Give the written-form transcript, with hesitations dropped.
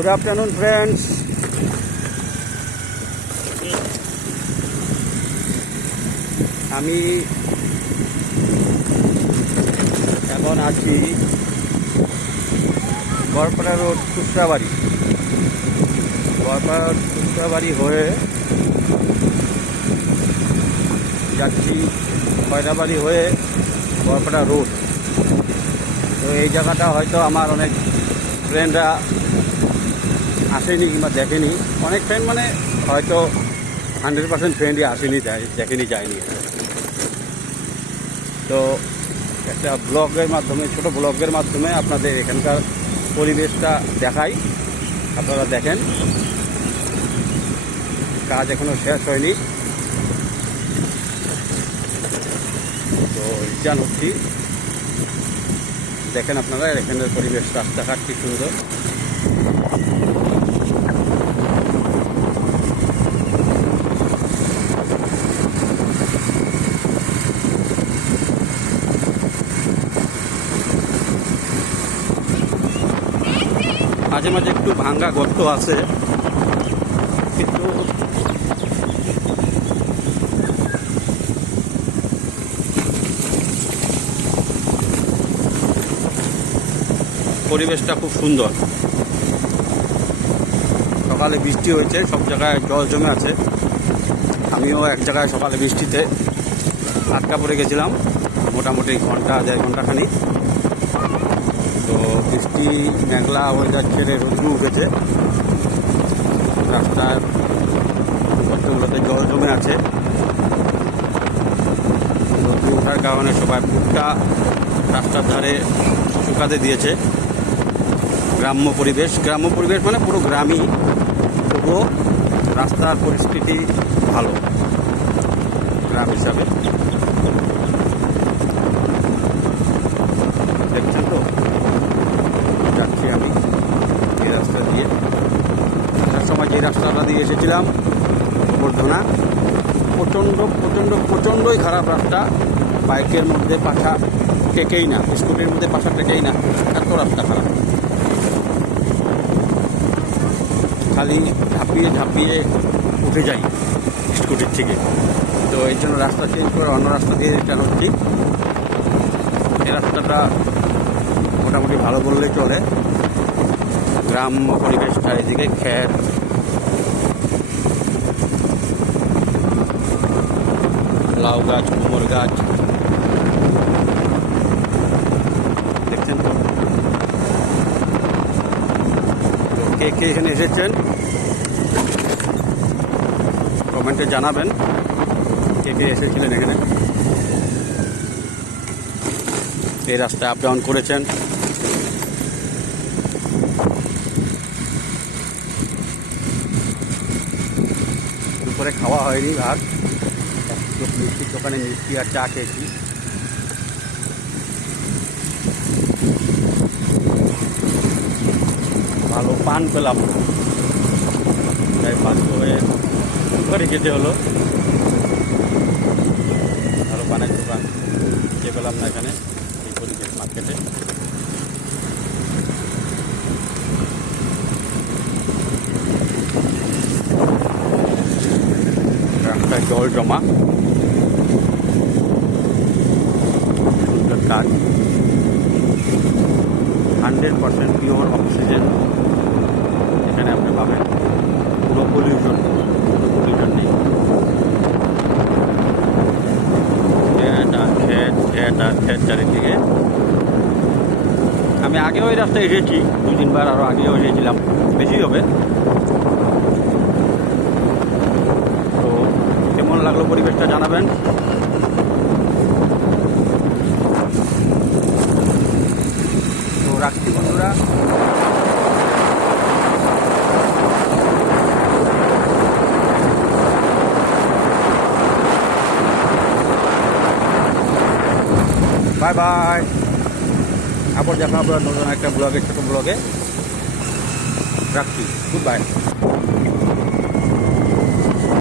Good afternoon friends. আমি এখন আছি গড়পাড়া রোড খুচরাবাড়ি। গড়পাড়া রোড খুচরাবাড়ি হয়ে যাচ্ছি খয়রাবাড়ি হয়ে গড়পাড়া রোড। তো এই জায়গাটা হয়তো আমার অনেক ফ্রেন্ডরা আসেনি কিংবা দেখেনি। অনেক ফ্রেন্ড মানে হয়তো 100% ফ্রেন্ডই আসেনি, দেখেনি, যায়নি। তো একটা ব্লগের মাধ্যমে, ছোট ব্লগের মাধ্যমে আপনাদের এখানকার পরিবেশটা দেখাই, আপনারা দেখেন। কাজ এখনো শেষ হয়নি, তো রিটার্ন হচ্ছি। দেখেন আপনারা এখানের পরিবেশ, রাস্তাঘাট কি সুন্দর। মাঝে মাঝে একটু ভাঙ্গা গর্ত আছে, কিন্তু পরিবেশটা খুব সুন্দর। সকালে বৃষ্টি হয়েছে, সব জায়গায় জল জমে আছে। আমিও এক জায়গায় সকালে বৃষ্টিতে আটকা পড়ে গেছিলাম, মোটামুটি ঘন্টা 1.5 ঘন্টাখানি। তো বৃষ্টি মেঘলা ওয়েদার ছেড়ে রোদ্র উঠেছে, রাস্তার গর্তগুলোতে জল জমে আছে। রোদ্র ওঠার কারণে সবাই ফুটটা রাস্তার ধারে শুকাতে দিয়েছে। গ্রাম্য পরিবেশ মানে পুরো গ্রামই, তবুও রাস্তার পরিস্থিতি ভালো গ্রাম হিসাবে। দেখছেন তো, যাচ্ছি আমি এই রাস্তা দিয়ে। আসার সময় যে রাস্তাটা দিয়ে এসেছিলাম বর্ধনা, প্রচণ্ডই খারাপ রাস্তা। বাইকের মধ্যে পাশা টেকেই না, স্কুটির মধ্যে পাশা টেকেই না, এত রাস্তা খারাপ। খালি ঝাঁপিয়ে উঠে যাই স্কুটির থেকে। তো এই জন্য রাস্তা চেঞ্জ করে অন্য রাস্তা দিয়ে রিটার্ন হচ্ছি। এই রাস্তাটা মোটামুটি ভালো বললেই চলে। গ্রাম্য পরিবেশ, চারিদিকে খেত, লাউ গাছ, কুমড় গাছ, দেখছেন তো। কে কে এখানে এসেছেন কমেন্টে জানাবেন, কে কে এসেছিলেন এখানে, এই রাস্তায় আপ ডাউন করেছেন। দুপুরে খাওয়া হয়নি ভাত, মিষ্টির দোকানে মিষ্টি আর চা খেয়েছি। ভালো পান পেলাম, তাই বাধ্য হয়ে ঘরে যেতে হলো। ভালো পানের দোকান খেয়ে পেলাম না এখানে, এই পরিবেশ মার্কেটে। রাস্তায় জল জমা, সুন্দর কাজ। 100% পিওর অক্সিজেন এখানে আপনি পাবেন। কোনো পলিউশন নেই। খেত চারিদিকে। আমি আগেও এই রাস্তায় এসেছি 2-3 বার, আরও আগেও এসেছিলাম, বেশি হবে। তো কেমন লাগলো পরিবেশটা জানাবেন। তো রাখছি বন্ধুরা। Bye bye. আবার দেখা আপনার নতুন একটা ব্লগে, ছোটো ব্লগে। রাখছি, গুড বাই।